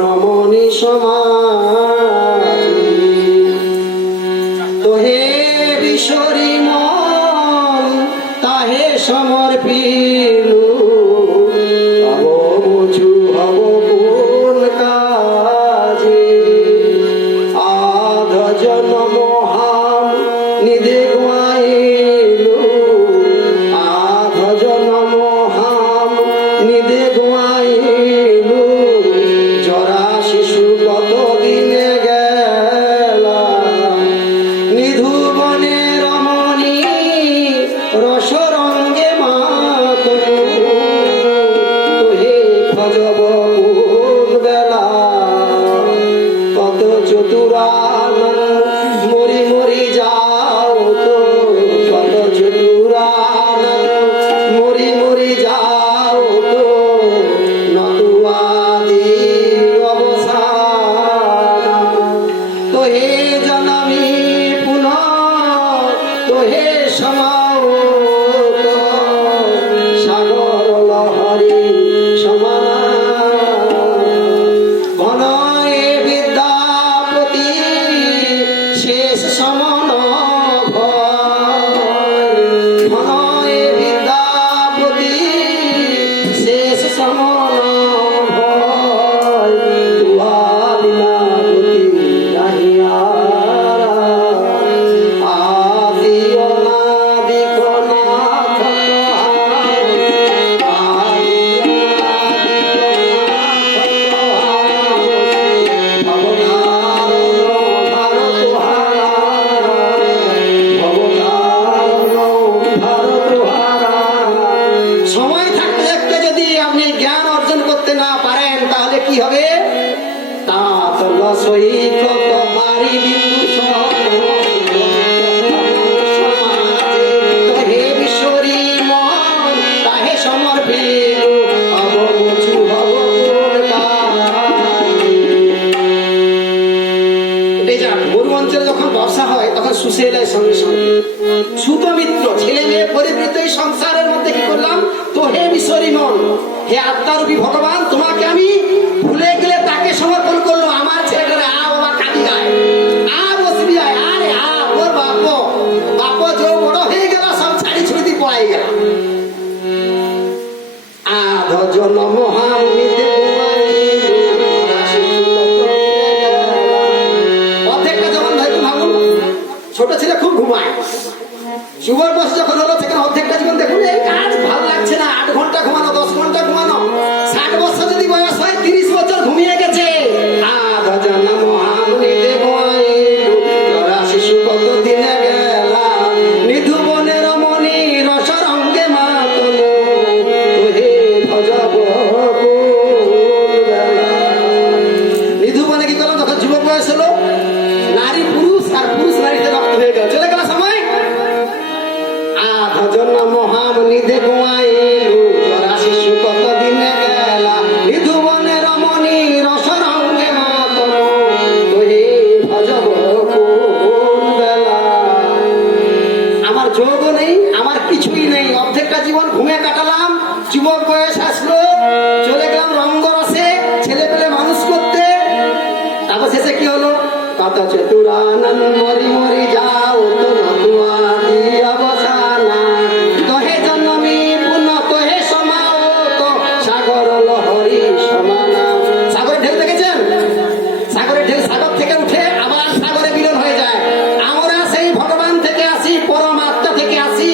রমণী সমাজি তোহে বিশ্বরী মন তাহে সমর্পিলু হব মুচু হব কোন কাজে আধ জন্ম হাম নিদে গুয়াইলু আধ জন্ম হাম নিদে গুয়াইলু জরা শিশু কত দিনে গেলা নিধু বনে রমণী রসরঙ্গে মাতনু তোহে খজব কোন বেলা কত চতুরানন মরি মরি যাও তো কত চতুরানন মরি মরি যাও তো নতুয়াদি অবসান তোহে জনমী পুনঃ তোহে সমাও সাগর লহরী সমান ঘনয়ে বিদ্যাপতি শেষ সমন ঘনয়ে বিদ্যাপতি শেষ সমন তুয়া বিনা গতি নাহিয়া আদিও না দিকো না সময় থাকতে থাকতে যদি আপনি জ্ঞান অর্জন করতে না পারেন তাহলে কি হবে তা তো লসই কত মারি বিন্দু হে বিশ্বরী মন তাহে সমর্পিলু হব মুচু হব কোন কাজে। মরু অঞ্চলে যখন বর্ষা হয় তখন শুষে এলাই সঙ্গে সঙ্গে সুত মিত্র ছেলে মেয়ে পরিবৃত এই সংসারের মধ্যে কি করলাম তো হে বিশ্বরী মন হে আত্মারূপী ভগবান তোমাকে আমি ভুলে গেলে তাকে সমর্পণ করলো আমার ছেলেটা আ বাবা কাঁদি গায় আ বসবি আয় আরে আ ওর বাপ যে বড় হয়ে গেল সব ছাড়ি ছুড়ি পড়াই গেল আধ জন্ম হাম নিতে অর্ধেকটা যেমন হয়তো ভাবুন ছোট ছেলে খুব ঘুমায় যুবর বয়স যখন হলো সেখানে অর্ধেকটা জীবন দেখুন এই কাজ ভালো লাগছে না 8 ঘন্টা ঘুমানো 10 ঘন্টা ঘুমানো 60 বছর যদি বয়স হয় 30 বছর ঘুমিয়ে গেছে আধ জন্ম হাম নিতে গুয়াইলু জরা শিশু কত দিনে গেলা নিধু বনে রমণী রসরঙ্গে মাতনু তোহে ভজব কোন বেলা। নিধু বনে কি করলাম যখন যুবক বয়স হলো নারী পুরুষ আর পুরুষ নারীতে রক্ত হয়ে গেল চলে গেল সময় আধজন মহাম নিধে গুয়াইলু জরা শিশু কত দিনে গেলা নিধু বনে রমণী রসরঙ্গে মাতনু তোহে ভজব কোন বেলা। আমার যোগও নেই আমার কিছুই নেই অর্ধেকটা জীবন ঘুমে কাটালাম যুবক বয়স আসলো চলে গেলাম রঙ্গরসে ছেলে পেলে মানুষ করতে তারপর শেষে কি হলো কত চতুরানন মরি মরি যাও তো নতুয়াদি অবসানা তোহে জন্মী পুনঃ তোহে সমাও তো সাগর লহরী সমানা। সাগরের ঢেউ দেখেছেন সাগরের ঢেউ সাগর থেকে উঠে আবার সাগরে বিলীন হয়ে যায় আমরা সেই ভগবান থেকে আসি পরমাত্মা থেকে আসি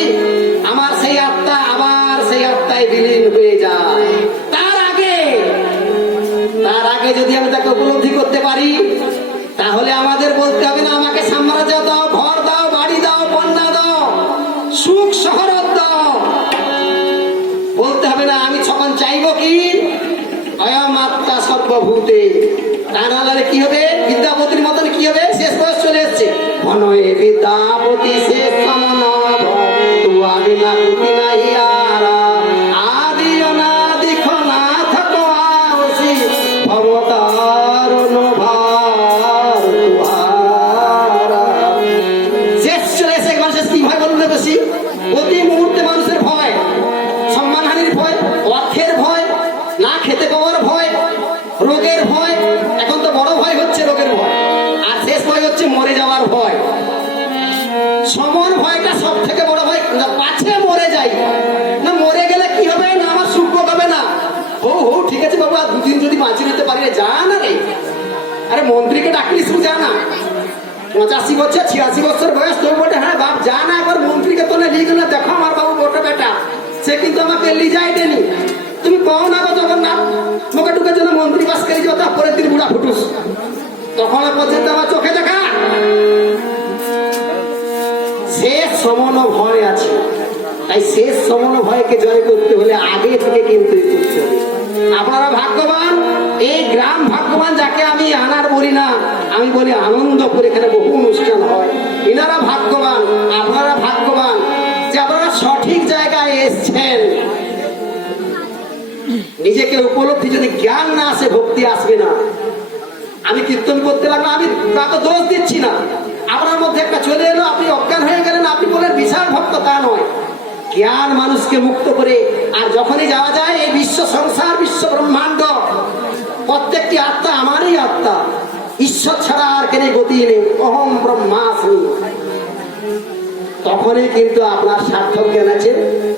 আমার সেই আত্মা আবার সেই আত্মায় বিলীন হয়ে যায় তার আগে যদি আমি তাকে উপলব্ধি করতে পারি তাহলে আমাদের বলতে হবে না আমাকে সাম্রাজ্য দাও ঘর দাও বাড়ি দাও বন্যা দাও সুখ শহরত দাও বলতে হবে না আমি তখন চাইবো কি অয়ম আত্মা সর্বভূতে তা না হলে কি হবে বিদ্যাপতির মতন কি হবে শেষ বয়স চলে এসছে মনয়ে বিদ্যাপতি শেষ সমন তুয়া বিনা গতি নাহি আরা আদি অনাদি খনা থাকো আসি ভবতার ভার তুহারা। শেষ চলে এসে মানুষের কি ভয় বলুন বেশি প্রতি মুহূর্তে মানুষের ভয় সম্মানহানির ভয় অর্থের ভয় না খেতে পাওয়ার ভয় রোগের রোগের ভয়, এখন তো বড় ভয় হচ্ছে রোগের ভয়, আর শেষ ভয় হচ্ছে মরে যাওয়ার ভয়। সমর ভয়টা সব থেকে বড় ভয়, পাছে মরে যাই, না মরে গেলে কি হবে, না আমার সুখ হবে না। ও ঠিক আছে বাবু, আর দুদিন যদি বাঁচিয়ে নিতে পারি না, যা না রে। আরে মন্ত্রীকে ডাকলি শুধু যা না, 85 বছর 86 বছর বয়স, তোর বটে, হ্যাঁ বাপ যা না, একবার মন্ত্রীকে তো নিয়ে গেলে দেখো আমার বাবু বটে বেটা, সে কিন্তু আমাকে লিজাই দেনি। তুমি কও না গো জগন্নাথ, মুখে ঢুকে যেন মন্ত্রী বাস করে যাও, তারপরে তুই বুড়া ফুটুস, তখন পর্যন্ত আমার চোখে দেখা। শেষ সমন ভয় আছে, তাই শেষ সমন ভয়কে জয় করতে হলে আগে থেকে কিন্তু করতে হবে। আপনারা ভাগ্যবান, এই গ্রাম ভাগ্যবান, যাকে আমি আনার বলি না, আমি বলি আনন্দপুর, এখানে বহু অনুষ্ঠান হয়। এনারা ভাগ্যবান, আপনারা ভাগ্যবান যে আপনারা সঠিক জায়গায় এসছেন। নিজেকে উপলব্ধি যদি জ্ঞান না আসে, ভক্তি আসবে না। আমি কীর্তন করতে লাগলাম, আমি কাউকে দোষ দিচ্ছি না, আপনার মধ্যে একটা চলে এলো, আপনি অজ্ঞান হয়ে গেলেন, আপনি বলেন বিশাল ভক্ত, তা নয়। জ্ঞান মানুষকে মুক্ত করে, আর যখনই যাওয়া যায় এই বিশ্ব সংসার, বিশ্ব ব্রহ্মাণ্ড, প্রত্যেকটি আত্মা আমারই আত্মা, ঈশ্বর ছাড়া আর কেন গতি নেই, অহম ব্রহ্মাস্মি, তখনই কিন্তু আপনার সার্থক জ্ঞান আছে,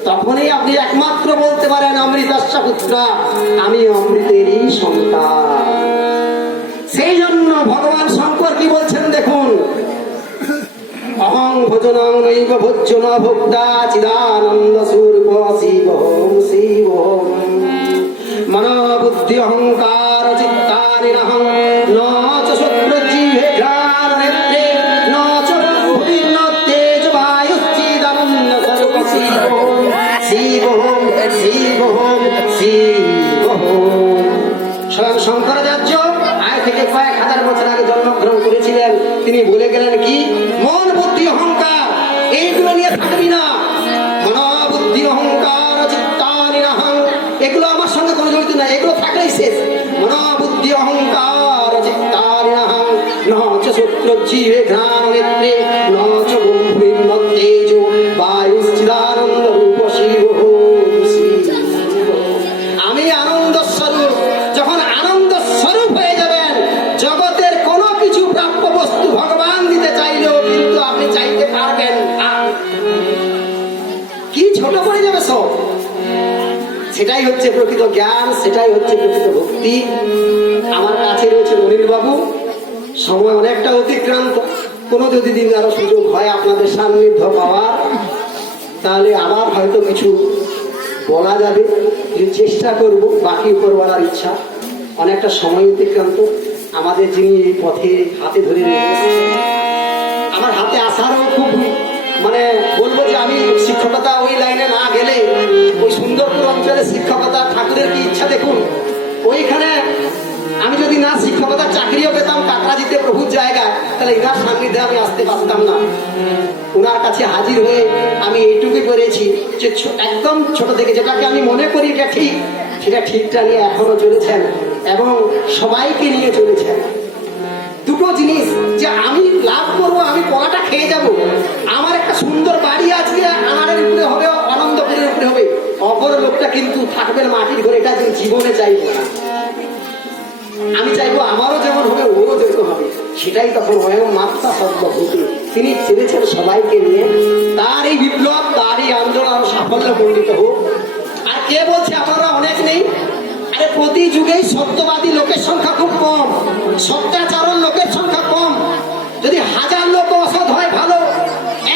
তখনই আপনি একমাত্র বলতে পারেন অমৃতস্য পুত্র, আমি অমৃতেরই সন্তান। সেই জন্য ভগবান শঙ্কর কি বলছেন দেখুন, অহং ভোজনং নৈব ভোজ্য ন ভোক্তা চিদানন্দ স্বরূপ শিবহম শিবহম মন বুদ্ধি অহংকার চিত্তানিরহং ন চ শত্রু জিহ্বে ঘ্রাণ নেত্রে ন চ ভূমি ন তেজ বায়ু চিদানন্দ স্বরূপ শিবহম শিবহম শিবহম শিবহম। স্বয়ং শঙ্করাচার্য আয় থেকে কয়েক হাজার বছর আগে জন্মগ্রহণ করেছিলেন। তিনি বলে গেলেন কি, মন বুদ্ধি অহংকার এইগুলো নিয়ে থাকবি না, মন বুদ্ধি অহংকার চিত্তানিরহং, এগুলো আমার সঙ্গে কোনো জড়িত না, এগুলো থাকলেই শেষ। মন বুদ্ধি অহংকার চিত্তানিরহং ন চ শত্রু জিহ্বে ঘ্রাণ নেত্রে ন চ ভূমি ন তেজ বায়ু চিদানন্দ রূপ শিবহম শিবহম। আমি আনন্দ স্বরূপ। যখন আনন্দ স্বরূপ হয়ে যাবেন, জগতের কোনো কিছু প্রাপ্য বস্তু ভগবান দিতে চাইলেও কিন্তু আপনি চাইতে পারবেন না, কি ছোট পড়ে যাবে সব। সেটাই হচ্ছে প্রকৃত জ্ঞান, সেটাই হচ্ছে প্রকৃত ভক্তি। আমার কাছে রয়েছে অনিল বাবু, সময় অনেকটা অতিক্রান্ত, কোনো যদি দিন আরো সুযোগ হয় আপনাদের সান্নিধ্য পাওয়ার, তাহলে আবার হয়তো কিছু বলা যাবে, চেষ্টা করব। বাকি উপরওয়ালার ইচ্ছা, অনেকটা সময় অতিক্রান্ত। আমাদের যিনি এই পথে হাতে ধরে নিয়ে এসেছেন, আমার হাতে আসারও খুব মানে বলবো যে আমি শিক্ষকতা ওই লাইনে না গেলে, ওই সুন্দরপুর অঞ্চলে শিক্ষকতা, ঠাকুরের কি ইচ্ছা দেখুন, ওইখানে আমি যদি না শিক্ষকতার চাকরিও পেতাম কাকরাজিতে প্রভুর জায়গায়, তাহলে এনার সান্নিধ্যে আমি আসতে পারতাম না। ওনার কাছে হাজির হয়ে আমি এইটুকুই করেছি যে একদম ছোট থেকে যেটাকে আমি মনে করি এটা ঠিক, সেটা ঠিকটা নিয়ে এখনো চলেছেন এবং সবাইকে নিয়ে চলেছেন। দুটো জিনিস, যে আমি লাভ করব, আমি কলাটা খেয়ে যাব, আমার একটা সুন্দর বাড়ি আজকে আনারের উপরে হবে, আনন্দপুরের উপরে হবে, অপর লোকটা কিন্তু থাকবেন মাটির ঘরে, এটা জীবনে চাইবো না। আমি চাইবো আমারও যেমন হবে ওরও যেমন হবে, সেটাই তখন মাত্রা শব্দ হতে তিনি ছেড়েছেন সবাইকে নিয়ে। তার এই বিপ্লব, তার এই আন্দোলন আরো সাফল্য মণ্ডিত হোক। আর কে বলছে আপনারা অনেক নেই? আরে প্রতি যুগেই সত্যবাদী লোকের সংখ্যা খুব কম, সত্যাচারণ লোকের সংখ্যা কম। যদি 1000 লোক অসৎ হয় ভালো,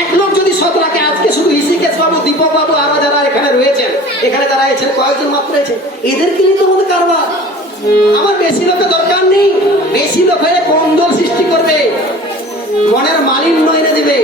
এক লোক যদি সৎ রাখে, আজকে শুধু ঋষিকেশ বাবু, দীপক বাবু, আরো যারা এখানে রয়েছেন, এখানে যারা এসেছেন কয়েকজন মাত্র এসেছেন, এদেরকে নিয়ে তো আমাদের কারবার। আমার বেশি লোকের দরকার নেই, বেশি লোক হয়ে কন্দল সৃষ্টি করবে, মনের মালিন্য এনে দেবে।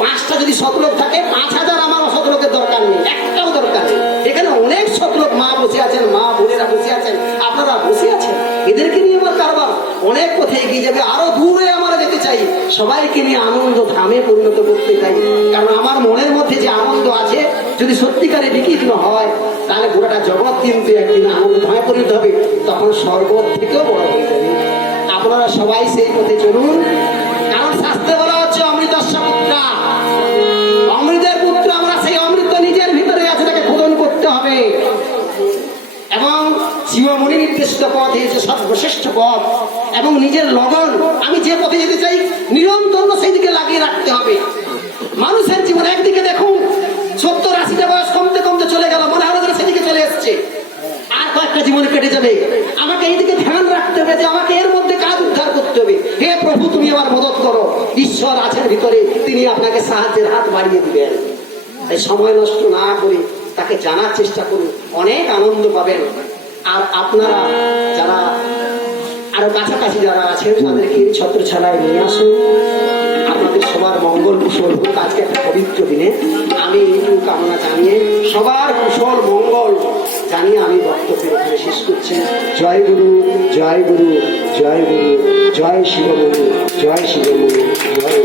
5টা যদি সৎ লোক থাকে, 5000 আমার অসৎ লোকের দরকার নেই, একটাও দরকার নেই। এখানে অনেক সৎ লোক, মা বসে আছেন, মা বোনেরা বসে আছেন, আপনারা বসে আছেন, এদেরকে নিয়ে আমার কারবার অনেক পথে এগিয়ে যাবে। আরো দূরে আমরা যেতে চাই, সবাইকে নিয়ে আনন্দ ধামে পরিণত করতে চাই। কারণ আমার মনের মধ্যে যে আনন্দ আছে, যদি সত্যিকারে বিকীর্ণ হয়, তাহলে গোটাটা জগৎ কিন্তু একদিন আনন্দ ধামে পরিণত হবে, তখন স্বর্গ থেকেও বড় হয়ে যাবে। আপনারা সবাই সেই পথে চলুন। কারণ শাস্ত্রে বলা হচ্ছে অমৃতস্য পুত্র, অমৃতের পুত্র আমরা। সেই অমৃত নিজের ভিতরে আছে, তাকে খোদন করতে হবে। এবং শিবমণি নির্দেশিত পথ হয়েছে সর্বশ্রেষ্ঠ পথ, এবং নিজের লগন আমি যে পথে যেতে চাই নিরন্তর সেই দিকে লাগিয়ে রাখতে হবে। মানুষের জীবন একদিকে দেখুন 70-80টা বয়স কমতে কমতে চলে গেল, মনে হলো যেন সেদিকে চলে এসছে, আর কয়েকটা জীবন কেটে যাবে। আমাকে এইদিকে ধ্যান রাখতে হবে যে আমাকে এর মধ্যে কাজ উদ্ধার করতে হবে। হে প্রভু, তুমি আমার মদত করো। ঈশ্বর আছেন ভিতরে, তিনি আপনাকে সাহায্যের হাত বাড়িয়ে দিবেন। এই সময় নষ্ট না করে তাকে জানার চেষ্টা করুন, অনেক আনন্দ পাবেন। আর আপনারা যারা আরো কাছাকাছি যারা আছেন তাদেরকে ছত্রছাড়ায় নিয়ে আসুন। আপনাদের সবার মঙ্গল কুশল হোক। আজকে একটা পবিত্র দিনে আমি এইটুকু কামনা জানিয়ে সবার কুশল মঙ্গল জানিয়ে আমি বক্তব্যের ওখানে শেষ করছি। জয় গুরু, জয় গুরু, জয় গুরু, জয় শিবগুরু, জয় শিবগুরু, জয়